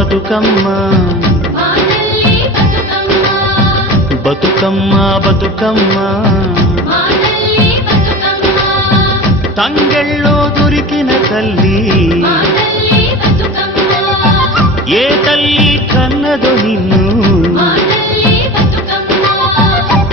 బతుకమ్మ బతుకమ్మ బతుకమ్మ తంగెళ్ళో దొరికిన తల్లి ఏ తల్లి కన్నదో నిన్ను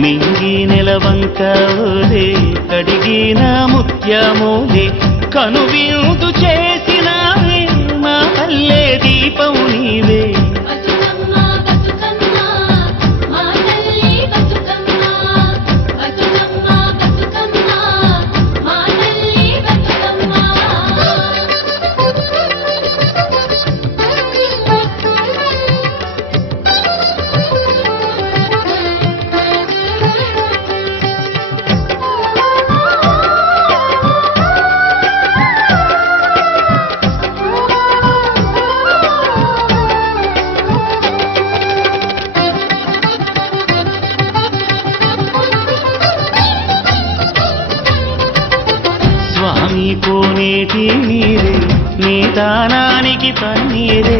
మింగి నెలవంకలే కడిగిన ముత్యమోలే కనువిందు చేసిన మా పల్లె దీపం నీవే కోనేటి నీరే నీ దానానికి పన్నీరే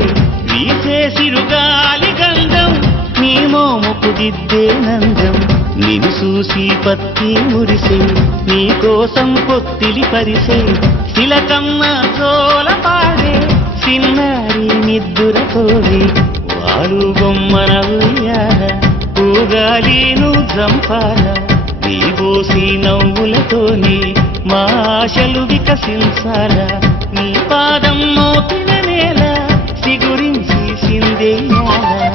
వీసే సిరుగాలి గంధం నీ మోముకు దిద్దే నందం నిన్ను చూసి పత్తి మురిసే నీ కోసం పొత్తిలి పరిసే శిలకమ్మ జోల పాడే చిన్నారి నిద్దురతోనే వాడు బొమ్మన ఉయ్యాల పూగాలి నువ్వు జంపాల నీ బోసి నవ్వులతోనే మా ఆశలు వికసించాలా నీ పాదం మోపిన నేల సిగురించి సిందేయాలా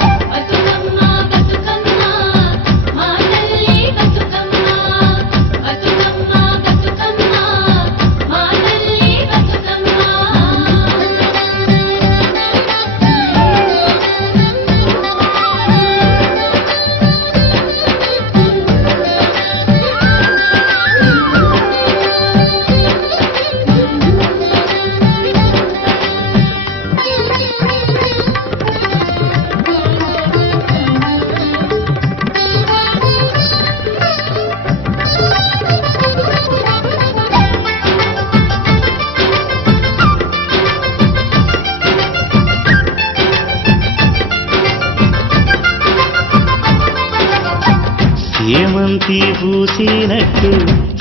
ఏమంతి పూసినట్టు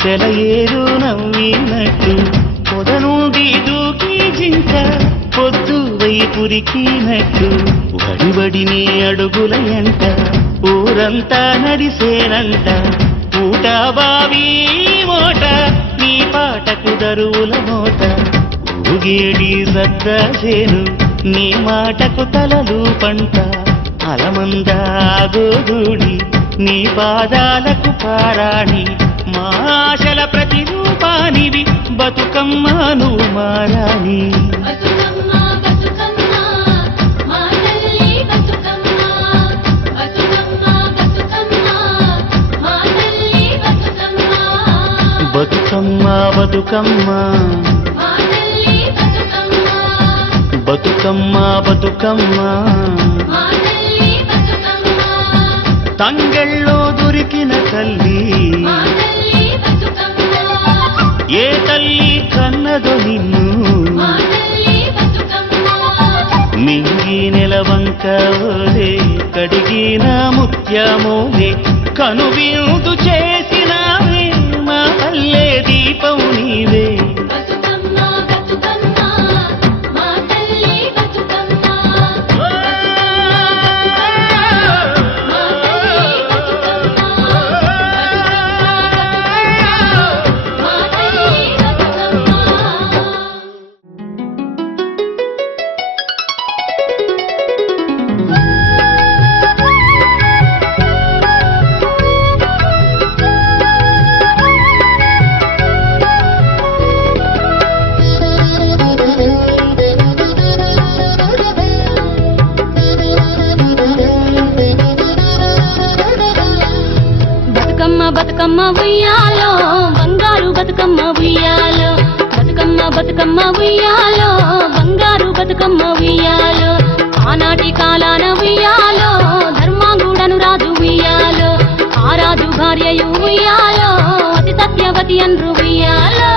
చెలయేరు నవ్వినట్టు పొద నుండి దూకి జింక పొద్దు వైపురికినట్టు వడివడిని అడుగుల ఎంట ఊరంతా నడిసేనంట ఊట బావి మోట నీ పాటకు దరువుల మోట ఊగేడి సద్దాసేను నీ మాటకు తలలు పంట అలమందా గోగుడి నీ పాదాలకు పారాణి మా ఆశల ప్రతిరూపానివి బతుకమ్మ నువ్వు మారాణి బతుకమ్మ బతుకమ్మ బతుకమ్మ బతుకమ్మ తంగెళ్ళో దొరికిన తల్లి ఏ తల్లి కన్నదో నిన్ను మింగి నెలవంకలే కడిగిన ముత్యమోలే కనువిందు చేసిన మా పల్లె దీపం నీవే బతుకమ్మ ఉయ్యాలో బంగారు బతుకమ్మ ఉయ్యాలో బతుకమ్మ బతుకమ్మ ఉయ్యాలో బంగారు బతుకమ్మ ఉయ్యాలో ఆనాటి కాలాన ఉయ్యాలో ధర్మాంగుడను రాజు ఉయ్యాలో ఆ రాజు భార్యయు ఉయ్యాలో అతి సత్యవతి అన్రు ఉయ్యాలో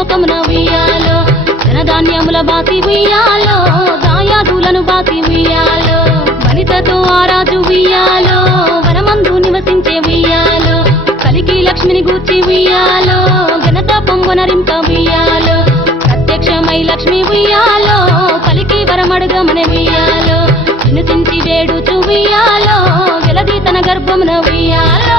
లోకమున ఉయ్యాలో ధనధాన్యముల బాసి ఉయ్యాలో దాయాదులను బాసి ఉయ్యాలో వనితతో ఆరాజు ఉయ్యాలో వనమందు నివసించే ఉయ్యాలో కలికి లక్ష్మిని గూర్చి ఉయ్యాలో ఘనత పొంగునరింప ఉయ్యాలో ప్రత్యక్షమై లక్ష్మి ఉయ్యాలో కలికి వరమడుగమని ఉయ్యాలో వినుతించి వేడుచు ఉయ్యాలో వెలది తన గర్భమున ఉయ్యాలో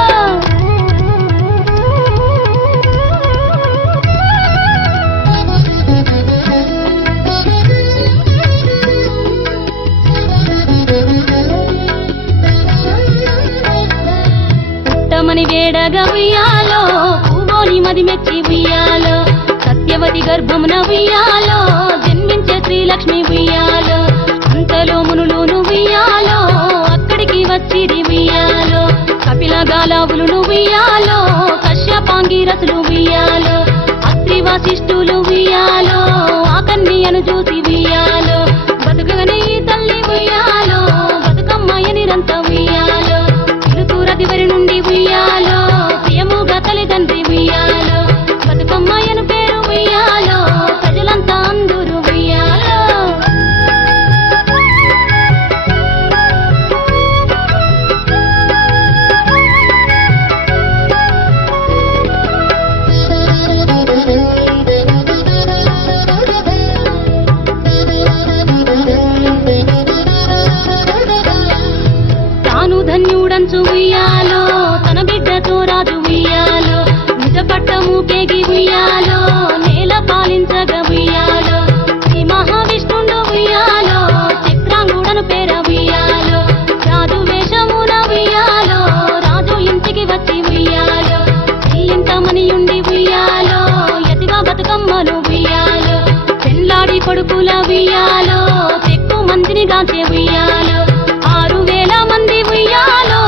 పుట్టమని వేడగా ఉయ్యాలో పూవోని మది మెచ్చి ఉయ్యాలో సత్యవతి గర్భమున ఉయ్యాలో జన్మించే శ్రీలక్ష్మి ఉయ్యాలో అంతలో మునులును ఉయ్యాలో అక్కడికి వచ్చిరి ఉయ్యాలో కపిల గాలావులు ఉయ్యాలో కశ్యపాంగిరసులు ఉయ్యాలో అత్రి వశిష్ఠులు ఉయ్యాలో ఆ కన్యను చూసి ఉయ్యాలో బతుకగనే ఈ తల్లి ఉయ్యాలో బతుకమ్మయ నిరంత ఉయ్యాలో ఇరుతూరదివరి నుండి ఉయ్యాలో ప్రియముగా తల్లిదండ్రి ఉయ్యాలో బతుకమ్మయను పేరు ఉయ్యాలో ప్రజలంతా అందరూ ఉయ్యాలో తాను ధన్యుడంచు ఉయ్యాలో తన బిడ్డతో రాజు ఉయ్యాలో నిజ పట్టము కేగి ఉయ్యాలో నేల పాలించగా ఉయ్యాలో శ్రీ మహావిష్ణుండు ఉయ్యాలో చక్రాంగుడను పేర ఉయ్యాలో రాజు వేషమున ఉయ్యాలో రాజు ఇంటికి వచ్చి ఉయ్యాలో చెల్లింతమని ఉండి ఉయ్యాలో యతిగా బతుకమ్మను ఉయ్యాలో పెళ్ళాడి కొడుకుల ఉయ్యాలో ఎక్కువ మందిని గాంచే ఉయ్యాలో 6,000 మంది ఉయ్యాలో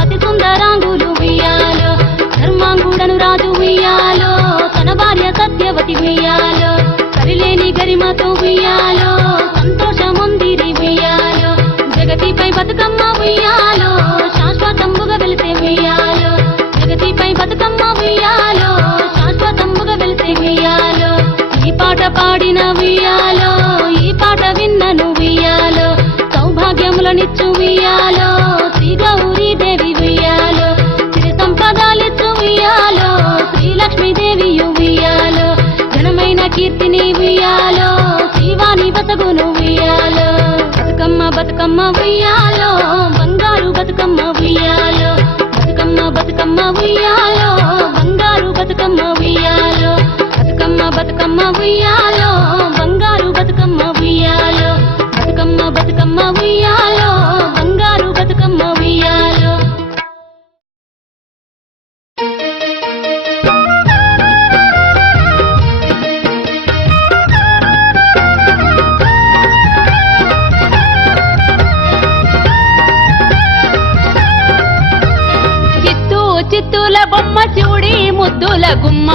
అతి సుందరాంగులు ఉయ్యాలో ధర్మాంగుడను రాజు ఉయ్యాలో తన భార్య సత్యవతి ఉయ్యాలో సరిలేని గరిమతో ఉయ్యాలో సంతోషముందిరి ఉయ్యాలో జగతిపై బతుకమ్మ ఉయ్యాలో శాశ్వతంబుగా వెలిసే ఉయ్యాలో జగతిపై బతుకమ్మ ఉయ్యాలో శాశ్వతంబుగా వెలిసే ఉయ్యాలో ఈ పాట పాడిన ఉయ్యాలో ఈ పాట విన్నను ఉయ్యాలో సౌభాగ్యములనిచ్చు ఉయ్యాలో శ్రీ గౌరీ దేవి ఉయ్యాలో సిరి సంపదాలిచ్చు ఉయ్యాలో శ్రీలక్ష్మీదేవి ఉయ్యాలో ఘనమైన కీర్తిని ఉయ్యాలో శ్రీవాణి బతగును ఉయ్యాలో బతుకమ్మ బతుకమ్మ ఉయ్యాలో బంగారు బతుకమ్మ ఉయ్యాలో బతుకమ్మ బతుకమ్మ ఉయ్యాలో బంగారు బతుకమ్మ ఉయ్యాలో బతుకమ్మ బతుకమ్మ ఉయ్యాలో బంగారు బతుకమ్మ ఉయ్యాలో బతుకమ్మ బతుకమ్మ ఉయ్యాలో బంగారు బతుకమ్మ ఉయ్యాలో చిత్తూల బొమ్మ శివుడి ముద్దుల గుమ్మ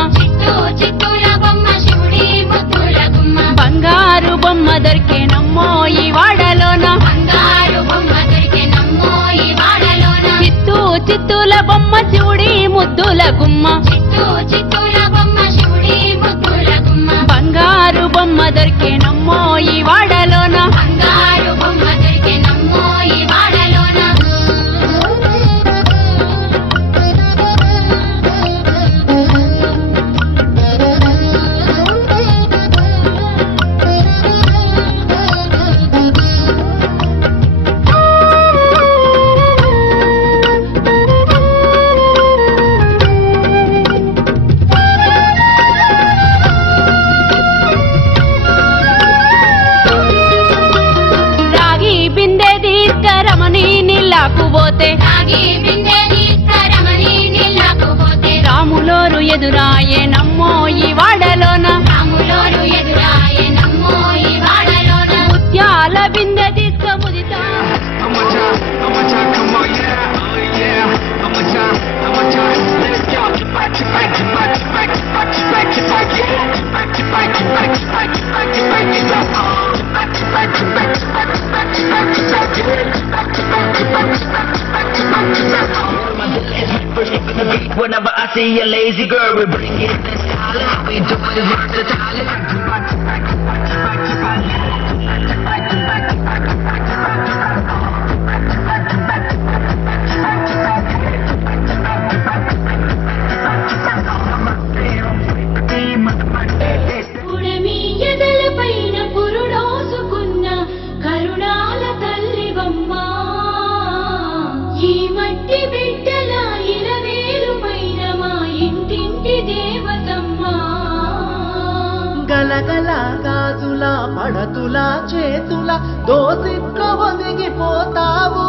చిత్తూల బొమ్మ శివుడి ముద్దుల గుమ్మ బంగారు బొమ్మ దొరికేనమ్మో ఈ వాడలోన బంగారు బొమ్మ దొరికేనమ్మో ఈ వాడలోన చిత్తూల బొమ్మ శివుడి ముద్దుల గుమ్మ చిత్తూల బొమ్మ శివుడి ముద్దుల గుమ్మ బంగారు బొమ్మ దొరికేనమ్మో ఈ వాడలోన బంగారు బొమ్మ దొరికేనమ్మో ఈ వాడలోన రాములోరు ఎదురాయే నమ్మో ఈ వాడలోన ముత్యాల బిందె తీసుకో ముదితా Whenever I see a lazy girl, we bring it this time. గలగల గాజుల పడతుల చేతుల దోసిట్ల ఒదిగిపోతావు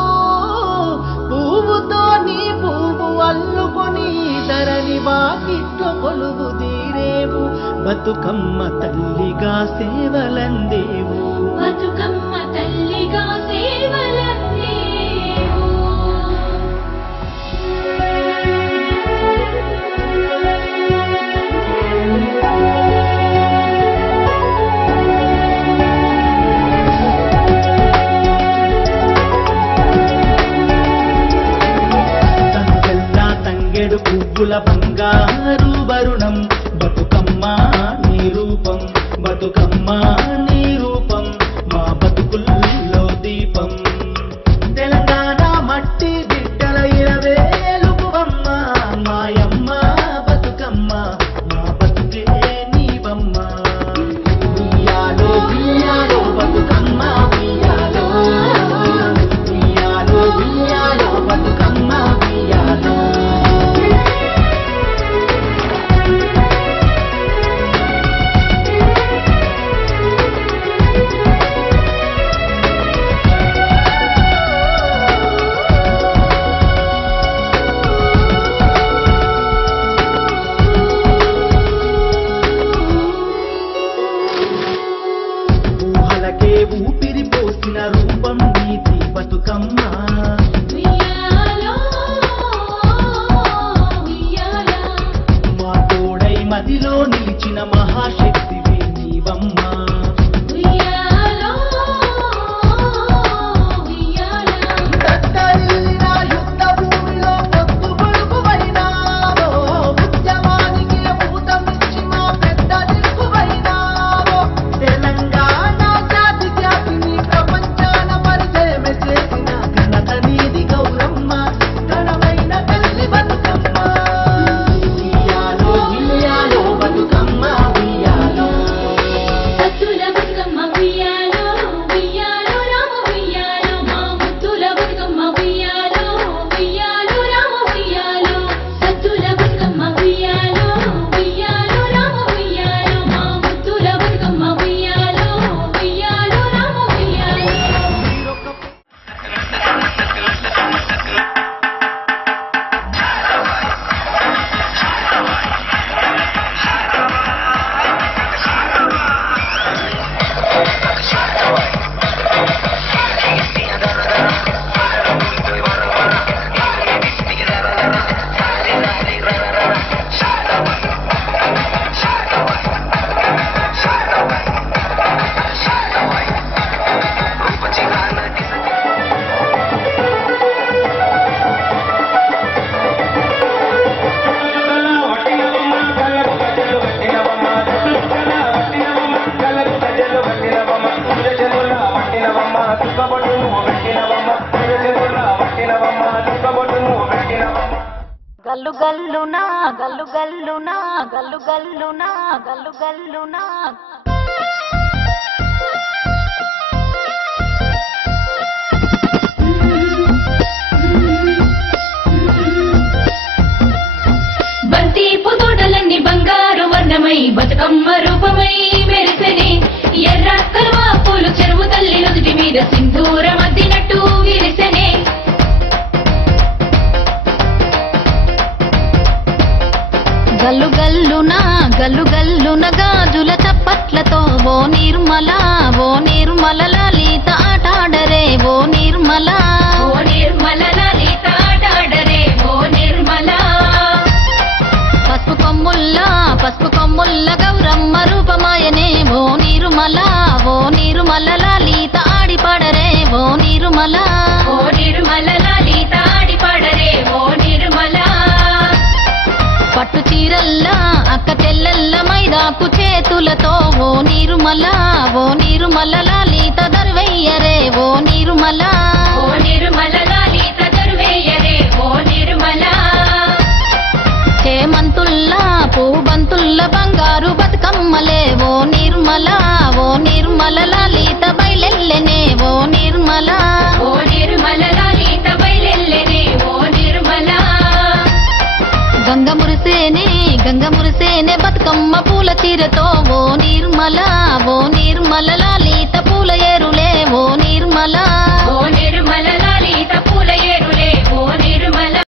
పువ్వుతో నీ పువ్వు అల్లుకొని ధరణి వాకిట్లో కొలువు తీరేవు బతుకమ్మ తల్లిగా సేవలందేవు బతుకమ్మ తల్లిగా సేవలందేవు పువ్వుల బంగారు వరుణం బతుకమ్మ నీ రూపం బతుకమ్మ నీ రూపం మా బతుకుల్లో దీపం తెలంగాణ మట్టి బిడ్డల ఇరవేలుగువమ్మ మాయమ్మ బతుకమ్మ మా బతుకే నీవమ్మ ఉయ్యాలో ఉయ్యాలో బతుకమ్మ ఉయ్యాలో ఉయ్యాలో ఉయ్యాలో బతుకమ్మ ఉయ్యాలో ఊపిరి పోసిన రూపం నీతి బతుకమ్మ మా తోడై మదిలో నిలిచిన మహాశక్తివే నీవమ్మ గల్లు గల్లునా గల్లు గల్లునా గల్లు గల్లునా గల్లు గల్లునా బంతి పుతోటలన్నీ బంగారు వర్ణమై బతుకమ్మ రూపమై మెరిసెనే ఎర్ర కలువ పూలు చెరువు తల్లి నుదుటి మీద సింధూరం అద్దినట్టు విరిసెనే గల్లు గల్లున గాజుల చప్పట్లతో ఓ నిర్మల లలిత ఆటాడరే ఓ నిర్మల లలిత ఆటాడరే ఓ నిర్మల పసుపు కొమ్ముల్ల గౌరమ్మ రూపమాయనే ఓ నిర్మల లలిత ఆడిపాడరే ఓ నిర్మల లలిత ఆడిపాడరే ఓ నిర్మల పట్టు చీరల్లా అక్క తెల్లల్ల గంగ మురిసేనే బతుకమ్మ పూల చీరతో ఓ నిర్మల